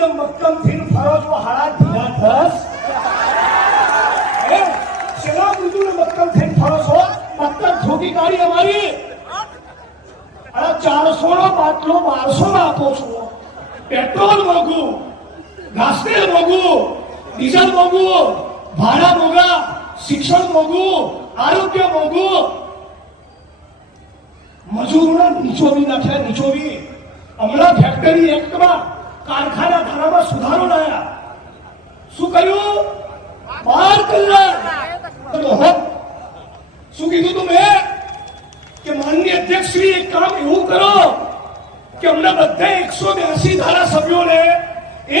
ને મક્કમ થી ફરો છો હાડા ઢીલા થસ શેના મૃદુ ને મક્કમ થી ફરો છો મક્કમ થોડી ગાડી અમારી અરે 400 નો બાટલો 1200 માં આપો છો પેટ્રોલ મોંઘું ઘાસતેલ મોંઘું ડીઝલ મોંઘું ભાડા મોંઘા શિક્ષણ મોંઘું આરોગ્ય મોંઘું મજૂરોના નીચોવી નાખ્યા નીચોવી હમણાં ફેક્ટરી એક્ટમાં કારખાના ધારામાં સુધારો લાયા શું કર્યું 12 કલાક શું કીધું તું મેં કે માનનીય અધ્યક્ષ શ્રી એક કામ એવું કરો કે અમને બધા 182 ધારાસભ્યોને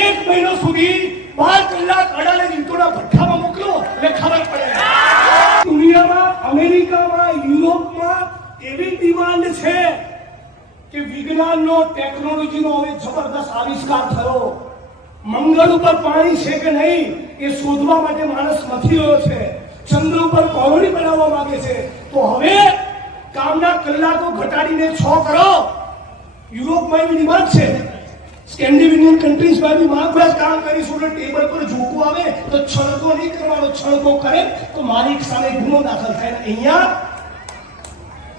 1 મહિનો સુધી 12 કલાક અડાલે ઇંટોના ભઠ્ઠામાં મોકલો એટલે ખબર પડે દુનિયામાં અમેરિકામાં યુરોપમાં એવી ડિમાન્ડ છે કે વિજ્ઞાનનો ટેકનોલોજીનો હવે જબરદસ્ત આવિષ્કાર થયો મંગળ ઉપર પાણી છે કે નહીં એ શોધવા માટે માણસ મથી રહ્યો છે ચંદ્ર ઉપર કોલોની બનાવવા માંગે છે તો હવે કામના કલાકો ઘટાડીને 6 કરો યુરોપમાં એવી ડિમાન્ડ છે સ્કેન્ડિનેવિયન કન્ટ્રીઝમાં બી માત્ર કામ કરીશું એટલે ટેબલ પર ઝૂકવું આવે તો છળકો નહીં કરવાનો છળકો કરે તો માલિક સામે ગુનો દાખલ થાય અહીંયા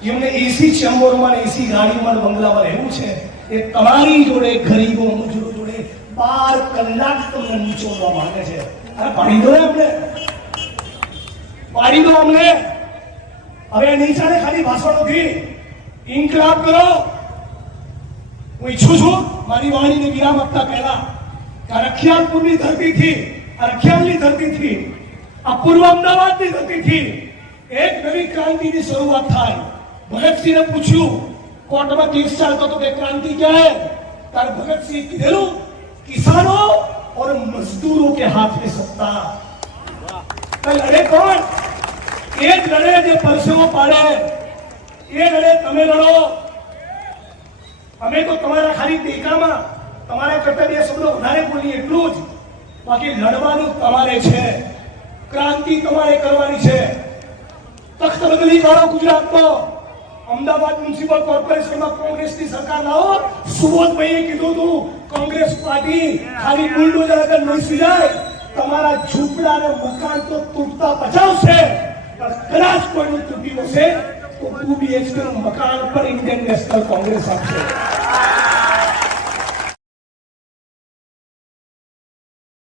જેમને એસી ચેમ્બરમાં એસી ગાડીમાં બંગલામાં રહેવું છે એ તમારી જોડે ગરીબો મજૂરો જોડે 12 કલાક તમને નીચોડવા માંગે છે અરે પાડી દો અમને હવે નહીં ચાલે ખાલી ભાષણોથી ઇન્કલાબ કરો હું ઈચ્છું છું મારી વાણીને વિરામ આપતા પહેલા રખિયાલપુરની ધરતીથી રખિયાલની ધરતીથી આ પૂર્વ અમદાવાદની ધરતીથી એક નવી ક્રાંતિની શરૂઆત થાય ભગતસિંહને પૂછ્યું કોર્ટમાં કેસ ચાલતો તો કે क्रांति क्या है तार भगत सिंह कીધેલું किसानों और मजदूरों के हाथ में सत्ता लड़े कौन एक लड़े जो परसेवो पाड़े ये लड़े તમે લડો અમે તો તમારા ખાલી ટેકામાં તમારા કરતા બે શબ્દો વધારે બોલી એટલું જ બાકી લડવાનું તમારે છે ક્રાંતિ તમારે કરવાની છે તખ્ત બદલી કરો ગુજરાતમાં અમદાવાદ મ્યુનિસિપલ કોર્પોરેશનમાં કોંગ્રેસની સરકાર લાવો સુબોધભાઈએ કીધું હતું કોંગ્રેસ પાર્ટી ખાલી બુલડોઝર આગળ નહીં જાય તમારા ઝૂંપડા અને મકાન તો તૂટતા બચાવશે પણ કદાચ કોઈનું તૂટ્યું હશે તો 2 BHK નું મકાન પર ઇન્ડિયન નેશનલ કોંગ્રેસ આપશે